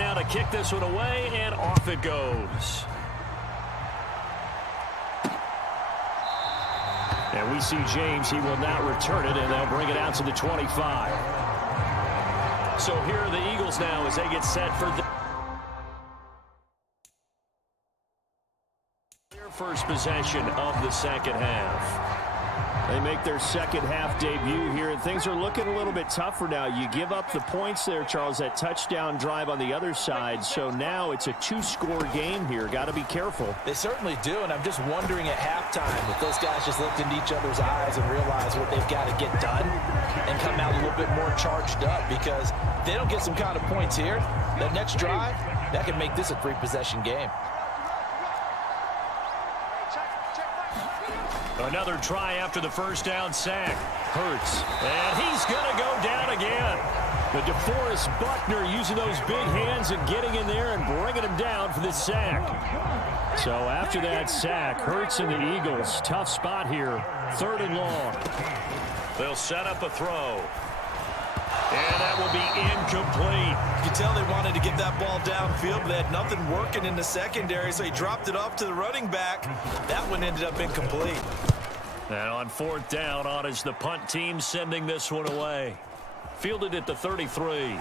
now to kick this one away, and off it goes. And we see James. He will not return it, and they'll bring it out to the 25. So here are the Eagles now as they get set for their first possession of the second half. They make their second half debut here, and things are looking a little bit tougher now. You give up the points there, Charles, that touchdown drive on the other side. So now it's a two-score game here. Got to be careful. They certainly do, and I'm just wondering at halftime if those guys just looked into each other's eyes and realized what they've got to get done and come out a little bit more charged up, because if they don't get some kind of points here, that next drive, that could make this a three-possession game. Another try after the first down sack. Hurts. And he's going to go down again. But DeForest Buckner using those big hands and getting in there and bringing him down for the sack. So after that sack, Hurts and the Eagles, tough spot here. 3rd and long. They'll set up a throw. And that will be incomplete. You can tell they wanted to get that ball downfield, but they had nothing working in the secondary, so he dropped it off to the running back. That one ended up incomplete. And on 4th down, on is the punt team sending this one away. Fielded at the 33.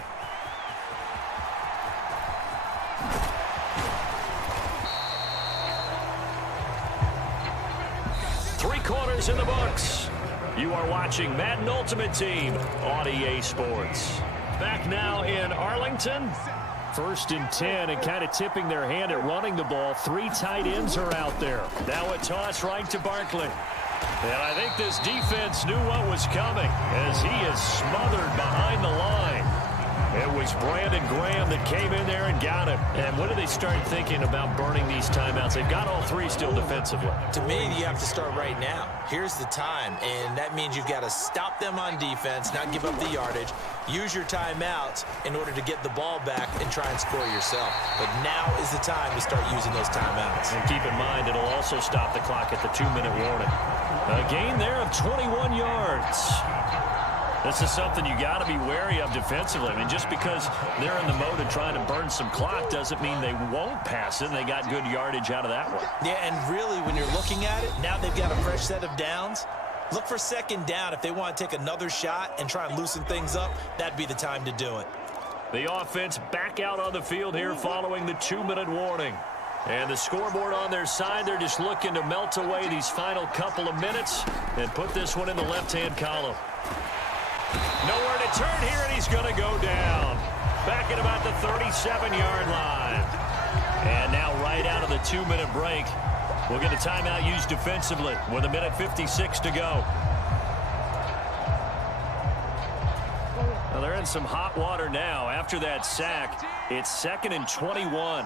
Three-quarters in the books. You are watching Madden Ultimate Team on EA Sports. Back now in Arlington. 1st and 10, and kind of tipping their hand at running the ball. 3 tight ends are out there. Now a toss right to Barkley. And I think this defense knew what was coming as he is smothered behind the line. It was Brandon Graham that came in there and got him. And when do they start thinking about burning these timeouts? They've got all 3 still defensively. To me, you have to start right now. Here's the time, and that means you've got to stop them on defense, not give up the yardage, use your timeouts in order to get the ball back and try and score yourself. But now is the time to start using those timeouts. And keep in mind, it'll also stop the clock at the 2-minute warning. A gain there of 21 yards. This is something you got to be wary of defensively. I mean, just because they're in the mode of trying to burn some clock doesn't mean they won't pass it, and they got good yardage out of that one. Yeah, and really, when you're looking at it, now they've got a fresh set of downs. Look for 2nd down. If they want to take another shot and try and loosen things up, that'd be the time to do it. The offense back out on the field here following the 2-minute warning. And the scoreboard on their side, they're just looking to melt away these final couple of minutes and put this one in the left-hand column. Nowhere to turn here, and he's going to go down. Back at about the 37-yard line. And now right out of the 2-minute break, we'll get a timeout used defensively with 1:56 to go. Well, they're in some hot water now. After that sack, it's 2nd and 21.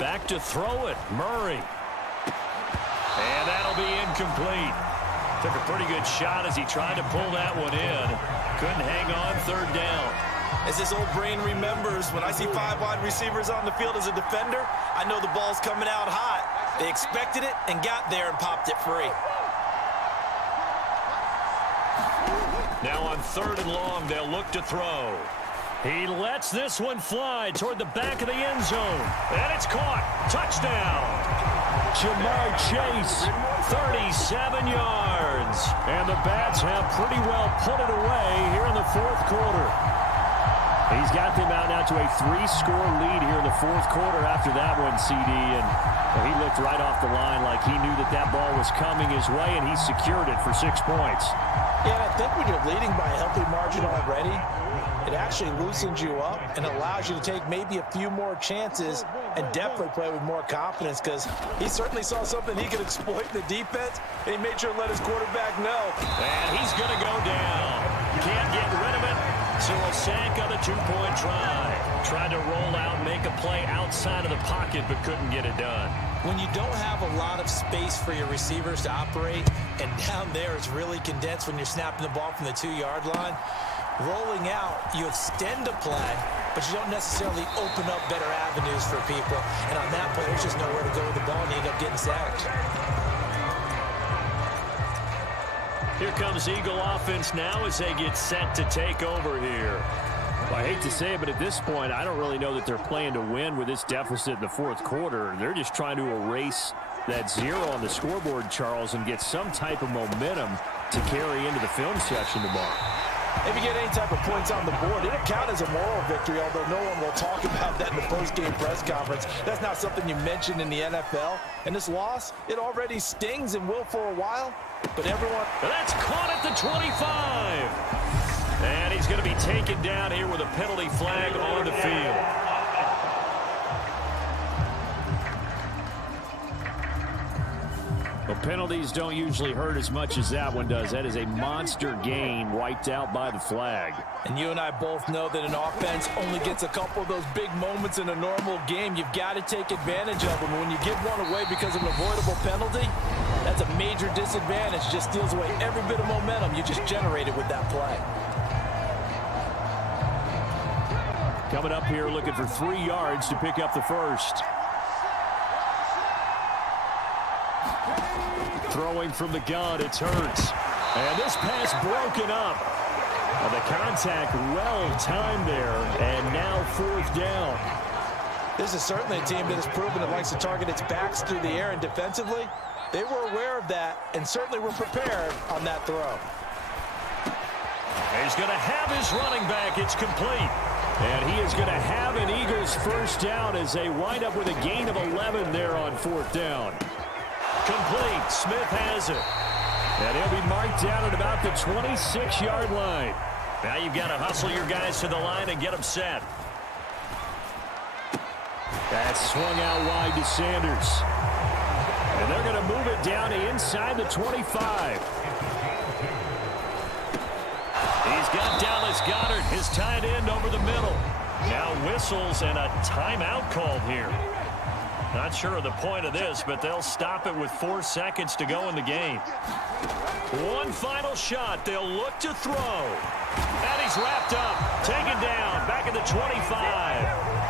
Back to throw it, Murray. And that'll be incomplete. Took a pretty good shot as he tried to pull that one in. Couldn't hang on 3rd down. As this old brain remembers, when I see 5 wide receivers on the field as a defender, I know the ball's coming out hot. They expected it and got there and popped it free. Now on 3rd and long, they'll look to throw. He lets this one fly toward the back of the end zone. And it's caught. Touchdown. Jamar Chase, 37 yards. And the Bats have pretty well put it away here in the 4th quarter. He's got them out now to a 3-score lead here in the 4th quarter after that one, CD. And he looked right off the line like he knew that that ball was coming his way, and he secured it for 6 points. Yeah, and I think when you're leading by a healthy margin already, it actually loosens you up and allows you to take maybe a few more chances and definitely play with more confidence, because he certainly saw something he could exploit in the defense, and he made sure to let his quarterback know. And he's going to go down. Can't get rid of it, so a sack on the 2-point try. Tried to roll out, make a play outside of the pocket, but couldn't get it done. When you don't have a lot of space for your receivers to operate, and down there it's really condensed when you're snapping the ball from the 2-yard line, rolling out, you extend a play, but you don't necessarily open up better avenues for people. And on that play, there's just nowhere to go with the ball, and you end up getting sacked. Here comes Eagle offense now as they get set to take over here. Well, I hate to say it, but at this point, I don't really know that they're playing to win with this deficit in the fourth quarter. They're just trying to erase that 0 on the scoreboard, Charles, and get some type of momentum to carry into the film session tomorrow. If you get any type of points on the board, it'll count as a moral victory, although no one will talk about that in the post-game press conference. That's not something you mention in the NFL. And this loss, it already stings and will for a while, but everyone... That's caught at the 25. And he's going to be taken down here with a penalty flag on the field. Well, penalties don't usually hurt as much as that one does. That is a monster gain wiped out by the flag. And you and I both know that an offense only gets a couple of those big moments in a normal game. You've got to take advantage of them. When you give one away because of an avoidable penalty, that's a major disadvantage. Just steals away every bit of momentum you just generated with that play. Coming up here looking for 3 yards to pick up the first. Throwing from the gun, it's Hurts. And this pass broken up. The contact well-timed there, and now 4th down. This is certainly a team that has proven it likes to target its backs through the air, and defensively, they were aware of that and certainly were prepared on that throw. He's going to have his running back. It's complete. And he is going to have an Eagles first down as they wind up with a gain of 11 there on 4th down. Complete. Smith has it. And he'll be marked down at about the 26-yard line. Now you've got to hustle your guys to the line and get them set. That's swung out wide to Sanders. And they're going to move it down to inside the 25. He's got Dallas Goedert, his tight end, over the middle. Now whistles and a timeout called here. Not sure of the point of this, but they'll stop it with 4 seconds to go in the game. One final shot. They'll look to throw. And he's wrapped up. Taken down. Back at the 25.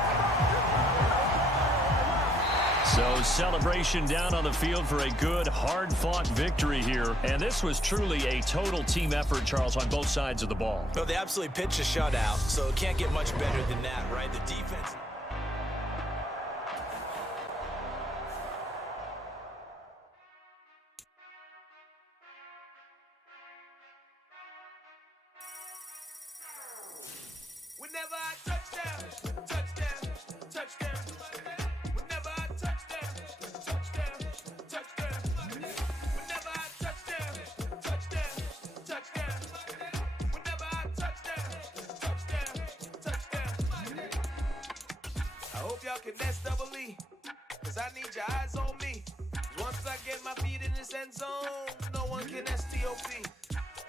So celebration down on the field for a good, hard-fought victory here. And this was truly a total team effort, Charles, on both sides of the ball. Well, they absolutely pitched a shutout, so it can't get much better than that, right? The defense. Whenever I touchdown, touchdown, touchdown. Whenever I touchdown, touchdown, touchdown. Whenever I touchdown, touchdown, touchdown. Whenever I touchdown, touchdown, touchdown. I hope y'all can S-double-E, cause I need your eyes on me. Once I get my feet in this end zone, no one can S-T-O-P.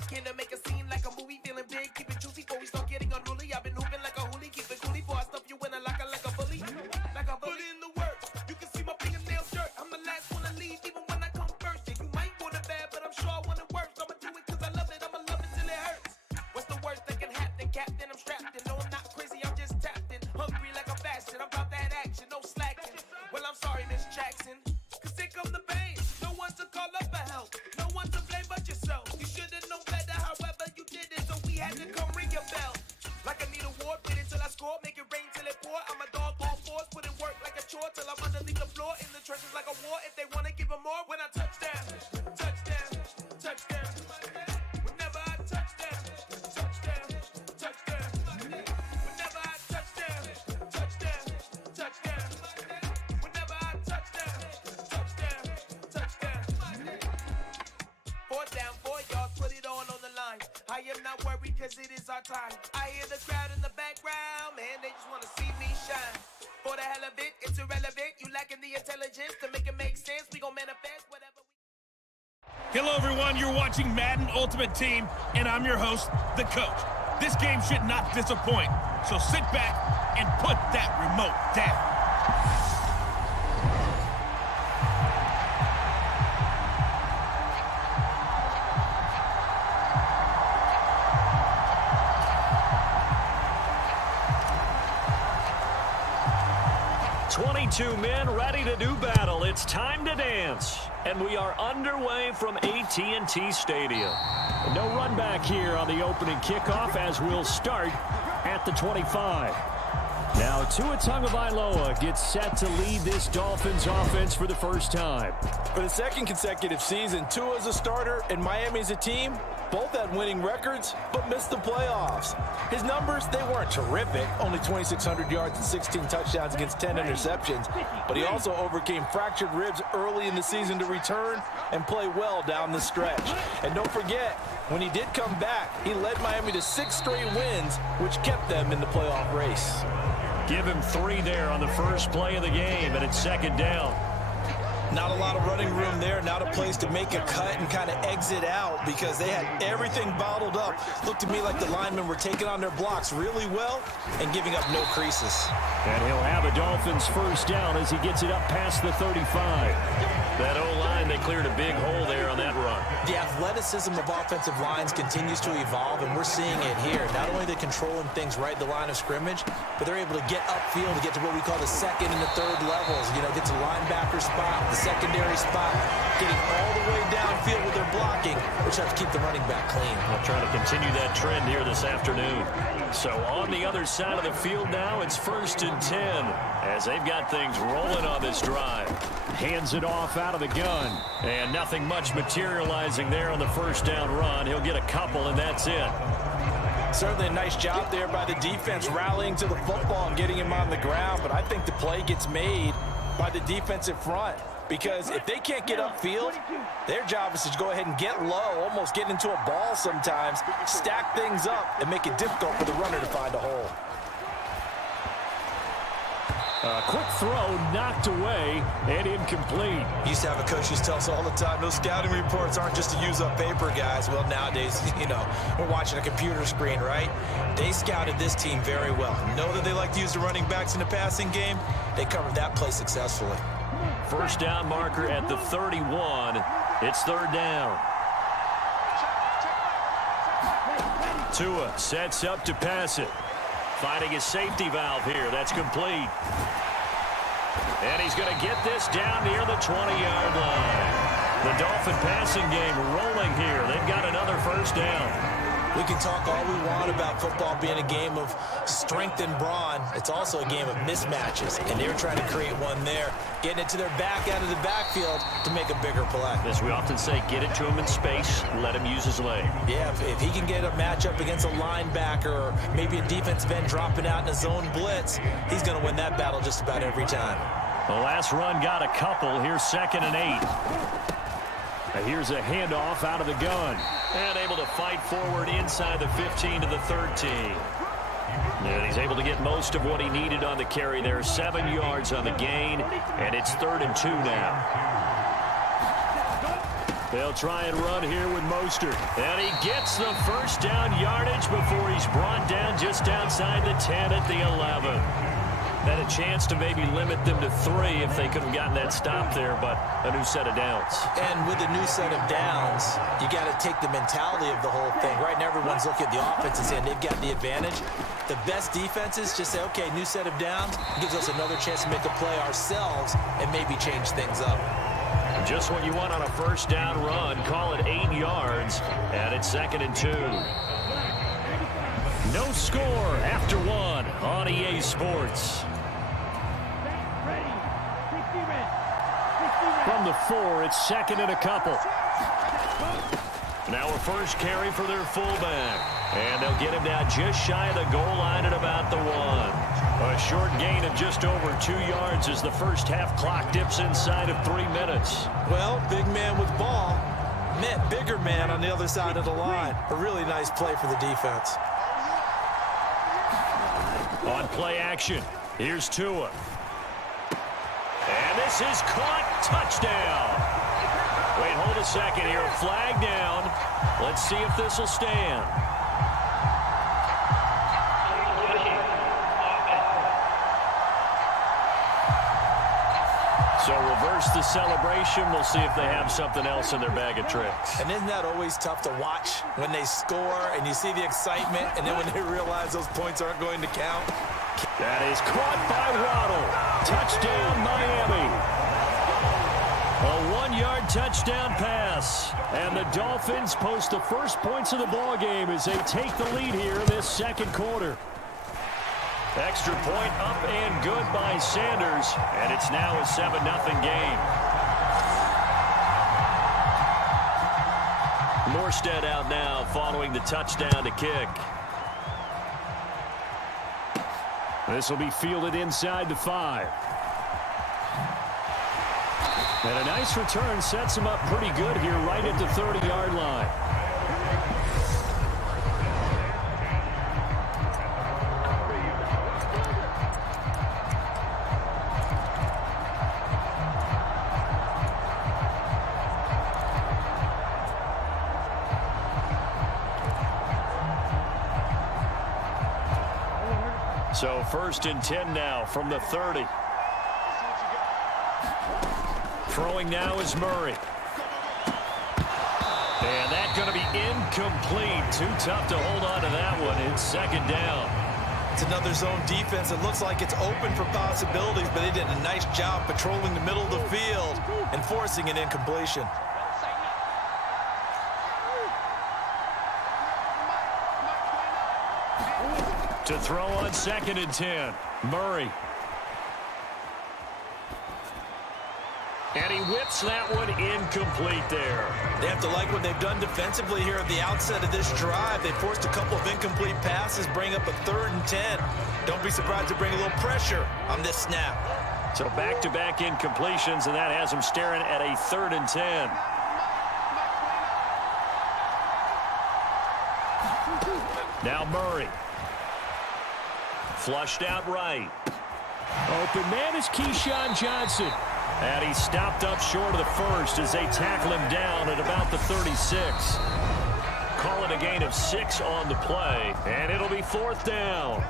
Can I make a scene like a movie, feeling big, keep it juicy before we start getting unruly. I've been hooping like a hoolie, keep it coolie before I stuff you in a locker like a bully. Like a bully in the work, you can see my fingernails dirt. I'm the last one to leave, even when I come first. Yeah, you might want it bad, but I'm sure I want it worse. I'ma do it cause I love it, I'ma love it till it hurts. What's the worst that can happen, Captain? I'm strapped in, no I'm not crazy, I'm just tapped in. Hungry like a fashion, I'm about that action, no slacking. Well, I'm sorry, Miss Jackson, cause here come the pain. No one to call up for help, no one to blame but yourself. You should've known better, however you did it, so we had to come ring your bell. Like I need a award, wait until I score, make it rain till it pour. I'm a dog, all fours, put in work like a chore till I'm underneath the floor, in the trenches like a war. If they wanna give them more, when I touchdown, touchdown, touchdown. Whenever I touchdown, touchdown, touchdown. Whenever I touchdown, touchdown, touchdown. Whenever I touchdown, touchdown, touchdown. 4th down, 4 yards, put it all on the line. I am not worried cause it is our time. I hear the crowd in the background, man, they just wanna see me shine. For the hell of it, it's irrelevant. You lacking the intelligence to make it make sense. We gon' manifest whatever we... Hello, everyone. You're watching Madden Ultimate Team, and I'm your host, The Coach. This game should not disappoint, so sit back and put that remote down. 22 men ready to do battle. It's time to dance. And we are underway from AT&T Stadium. No run back here on the opening kickoff as we'll start at the 25. Now Tua Tagovailoa gets set to lead this Dolphins offense for the first time. For the second consecutive season, Tua's a starter and Miami's a team. Both had winning records, but missed the playoffs. His numbers, they weren't terrific. Only 2,600 yards and 16 touchdowns against 10 interceptions. But he also overcame fractured ribs early in the season to return and play well down the stretch. And don't forget, when he did come back, he led Miami to 6 straight wins, which kept them in the playoff race. Give him 3 there on the first play of the game, and it's second down. Not a lot of running room there, not a place to make a cut and kind of exit out because they had everything bottled up. Looked to me like the linemen were taking on their blocks really well and giving up no creases. And he'll have a Dolphins first down as he gets it up past the 35. That O-line, they cleared a big hole there on that run. The athleticism of offensive lines continues to evolve, and we're seeing it here. Not only are they controlling things right at the line of scrimmage, but they're able to get upfield to get to what we call the second and the third levels. You know, get to linebacker spot, the secondary spot, getting all the way downfield with their blocking, which helps keep the running back clean. We'll try to continue that trend here this afternoon. So on the other side of the field now, it's 1st and 10 as they've got things rolling on this drive. Hands it off out of the gun, and nothing much materializing there on the first down run. He'll get a couple, and that's it. Certainly a nice job there by the defense rallying to the football and getting him on the ground, but I think the play gets made by the defensive front. Because if they can't get upfield, their job is to go ahead and get low, almost get into a ball sometimes, stack things up, and make it difficult for the runner to find a hole. A quick throw knocked away and incomplete. Used to have a coach who tells us all the time, those scouting reports aren't just to use up paper, guys. Well, nowadays, you know, we're watching a computer screen, right? They scouted this team very well. Know that they like to use the running backs in the passing game. They covered that play successfully. First down marker at the 31. It's third down. Tua sets up to pass it. Finding his safety valve here. That's complete. And he's going to get this down near the 20-yard line. The Dolphin passing game rolling here. They've got another first down. We can talk all we want about football being a game of strength and brawn. It's also a game of mismatches, and they're trying to create one there, getting it to their back out of the backfield to make a bigger play. As we often say, get it to him in space, let him use his leg. Yeah, if he can get a matchup against a linebacker or maybe a defensive end dropping out in a zone blitz, he's going to win that battle just about every time. The last run got a couple. Here's 2nd and 8. Here's a handoff out of the gun. And able to fight forward inside the 15 to the 13. And he's able to get most of what he needed on the carry there. 7 yards on the gain. And it's 3rd and 2 now. They'll try and run here with Mostert. And he gets the first down yardage before he's brought down just outside the 10 at the 11. Had a chance to maybe limit them to 3 if they could have gotten that stop there, but a new set of downs. And with the new set of downs, you got to take the mentality of the whole thing. Right now, everyone's looking at the offense and saying they've got the advantage. The best defenses just say, okay, new set of downs. It gives us another chance to make a play ourselves and maybe change things up. Just what you want on a first down run. Call it 8 yards, and it's 2nd and 2. No score after 1 on EA Sports. From the 4, it's 2nd and a couple. Now a first carry for their fullback. And they'll get him down just shy of the goal line at about the 1. A short gain of just over 2 yards as the first half clock dips inside of 3 minutes. Well, big man with ball met bigger man on the other side of the line. A really nice play for the defense. On play action, here's Tua. And this is caught. Touchdown. Wait, hold a second here. Flag down. Let's see if this will stand. So reverse the celebration. We'll see if they have something else in their bag of tricks. And isn't that always tough to watch when they score and you see the excitement and then when they realize those points aren't going to count? That is caught by Waddle. Touchdown, Miami. A 1-yard touchdown pass. And the Dolphins post the first points of the ball game as they take the lead here in this second quarter. Extra point up and good by Sanders. And it's now a 7-0 game. Morstead out now following the touchdown to kick. This will be fielded inside the 5. And a nice return sets him up pretty good here right at the 30-yard line. So 1st and 10 now from the 30. Throwing now is Murray. And that's going to be incomplete. Too tough to hold on to that one. It's 2nd down. It's another zone defense. It looks like it's open for possibilities, but they did a nice job patrolling the middle of the field and forcing an incompletion. To throw on 2nd and 10. Murray. And he whips that one incomplete there. They have to like what they've done defensively here at the outset of this drive. They forced a couple of incomplete passes, bring up a 3rd and 10. Don't be surprised to bring a little pressure on this snap. So back-to-back incompletions, and that has them staring at a 3rd and 10. Now Murray. Flushed out right. Open man is Keyshawn Johnson. And he's stopped up short of the 1st as they tackle him down at about the 36. Call it a gain of 6 on the play, and it'll be 4th down.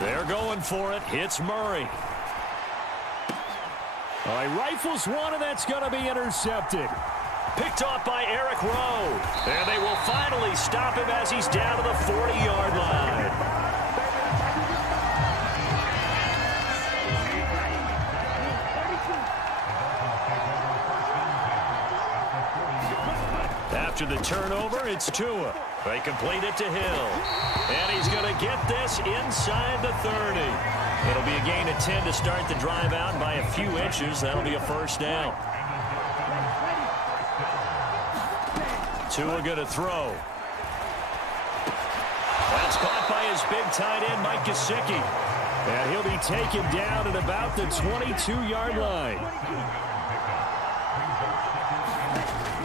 They're going for it. It's Murray. All right, rifles one, and that's going to be intercepted. Picked off by Eric Rowe. And they will finally stop him as he's down to the 40-yard line. After the turnover, it's Tua. They complete it to Hill. And he's going to get this inside the 30. It'll be a gain of 10 to start the drive out by a few inches. That'll be a 1st down. Tua going to throw. That's caught by his big tight end, Mike Gesicki. And he'll be taken down at about the 22-yard line.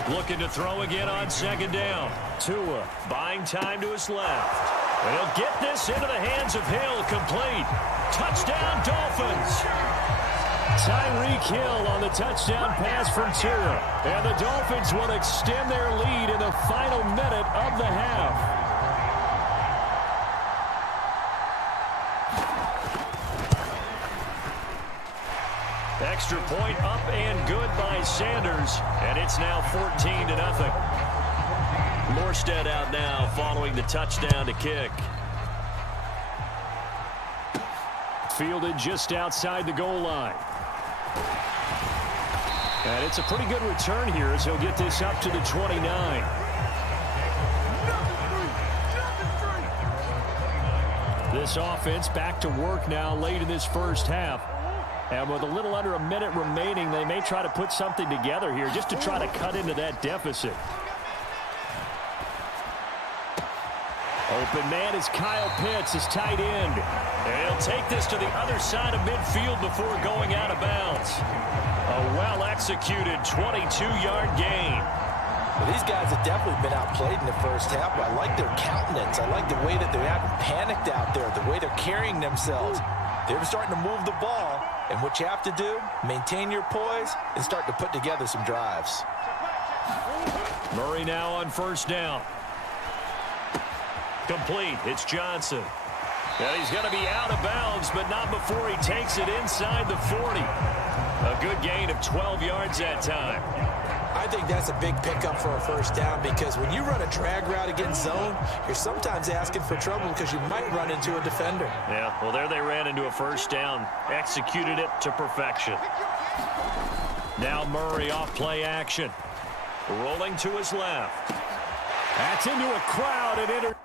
Looking to throw again on 2nd down. Tua buying time to his left. And he'll get this into the hands of Hill. Complete. Touchdown, Dolphins. Tyreek Hill on the touchdown pass from Tua. And the Dolphins will extend their lead in the final minute of the half. Extra point up and good by Sanders. And it's now 14-0. Morstead out now following the touchdown to kick. Fielded just outside the goal line. And it's a pretty good return here as he'll get this up to the 29. This offense back to work now late in this first half. And with a little under a minute remaining, they may try to put something together here just to try to cut into that deficit. Open man is Kyle Pitts, his tight end. And he'll take this to the other side of midfield before going out of bounds. A well-executed 22-yard gain. Well, these guys have definitely been outplayed in the first half, but I like their countenance. I like the way that they haven't panicked out there, the way they're carrying themselves. They're starting to move the ball, and what you have to do, maintain your poise and start to put together some drives. Murray now on 1st down. Complete. It's Johnson. And he's going to be out of bounds, but not before he takes it inside the 40. A good gain of 12 yards that time. I think that's a big pickup for a first down because when you run a drag route against zone, you're sometimes asking for trouble because you might run into a defender. Yeah, well, there they ran into a first down. Executed it to perfection. Now Murray off play action. Rolling to his left. That's into a crowd and